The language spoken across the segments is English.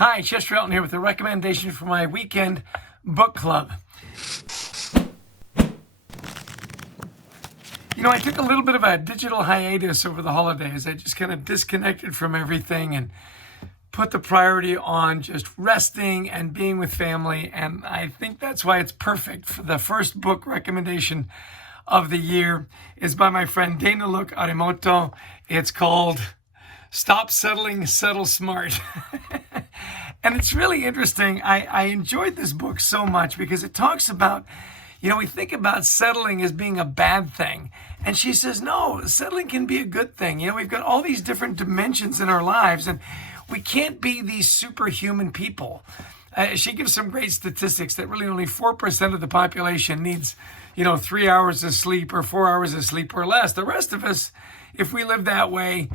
Hi, Chester Elton here with a recommendation for my weekend book club. I took a little bit of a digital hiatus over the holidays. I just kind of disconnected from everything and put the priority on just resting and being with family. And I think that's why it's perfect. For the first book recommendation of the year is by my friend Dana Look-Arimoto. It's called Stop Settling, Settle Smart. And it's really interesting. I enjoyed this book so much because it talks about, we think about settling as being a bad thing. And she says, no, settling can be a good thing. We've got all these different dimensions in our lives, and we can't be these superhuman people. She gives some great statistics that really only 4% of the population needs, 3 hours of sleep or 4 hours of sleep or less. The rest of us, if we live that way,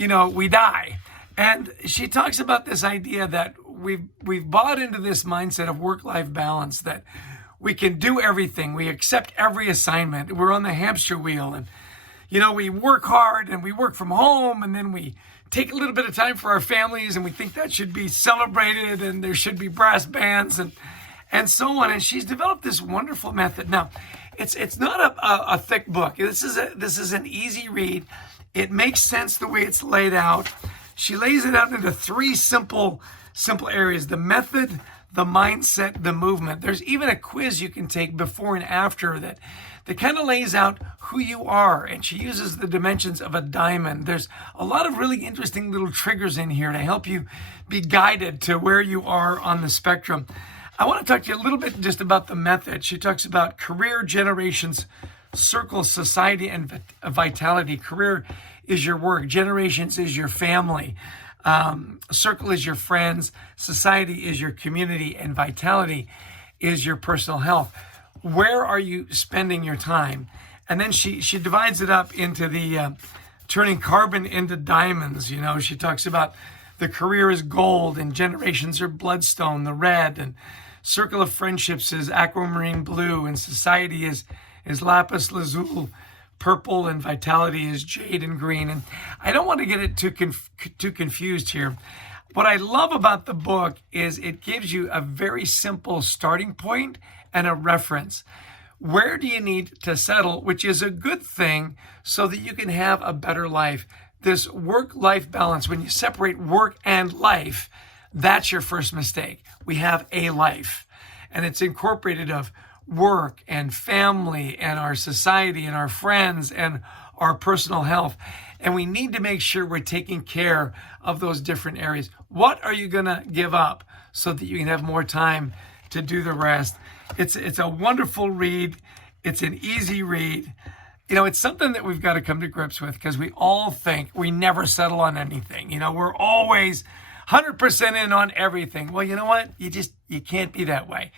we die. And she talks about this idea that we've bought into this mindset of work-life balance, that we can do everything. We accept every assignment. We're on the hamster wheel, and, we work hard and we work from home, and then we take a little bit of time for our families, and we think that should be celebrated, and there should be brass bands and so on. And she's developed this wonderful method. Now, it's not a thick book. This is an easy read. It makes sense the way it's laid out. She lays it out into three simple areas: the method, the mindset, the movement. There's even a quiz you can take before and after that kind of lays out who you are. And she uses the dimensions of a diamond. There's a lot of really interesting little triggers in here to help you be guided to where you are on the spectrum. I want to talk to you a little bit just about the method. She talks about career, generations, circle, society, and vitality. Career is your work. Generations is your family. Circle is your friends. Society is your community. And vitality is your personal health. Where are you spending your time? And then she divides it up into the turning carbon into diamonds. She talks about the career is gold, and generations are bloodstone, the red, and circle of friendships is aquamarine blue, and society is lapis lazuli, purple, and vitality is jade and green. And I don't want to get it too confused here. What I love about the book is it gives you a very simple starting point and a reference. Where do you need to settle, which is a good thing, so that you can have a better life. This work-life balance, when you separate work and life, that's your first mistake. We have a life, and it's incorporated of work and family and our society and our friends and our personal health. And we need to make sure we're taking care of those different areas. What are you going to give up so that you can have more time to do the rest? It's a wonderful read. It's an easy read. It's something that we've got to come to grips with, because we all think we never settle on anything. We're always 100% in on everything. Well, you know what? You can't be that way.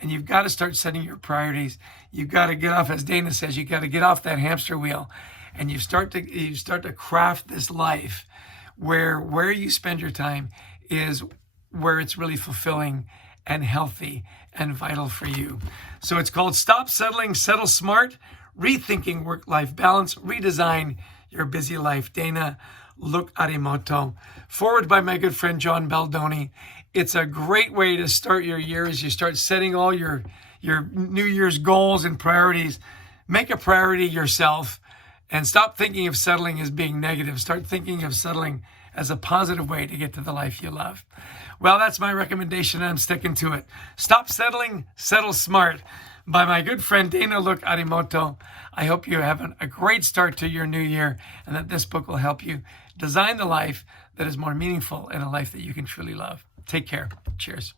And you've got to start setting your priorities. You've got to get off, as Dana says, you've got to get off that hamster wheel. And you start to craft this life where you spend your time is where it's really fulfilling and healthy and vital for you. So it's called Stop Settling, Settle Smart, Rethinking Work-Life Balance, Redesign Your Busy Life. Dana Look-Arimoto. Forward by my good friend John Baldoni. It's a great way to start your year as you start setting all your New Year's goals and priorities. Make a priority yourself and stop thinking of settling as being negative. Start thinking of settling as a positive way to get to the life you love. Well, that's my recommendation, and I'm sticking to it. Stop Settling, Settle Smart by my good friend Dana Look-Arimoto. I hope you're having a great start to your new year, and that this book will help you design the life that is more meaningful and a life that you can truly love. Take care. Cheers.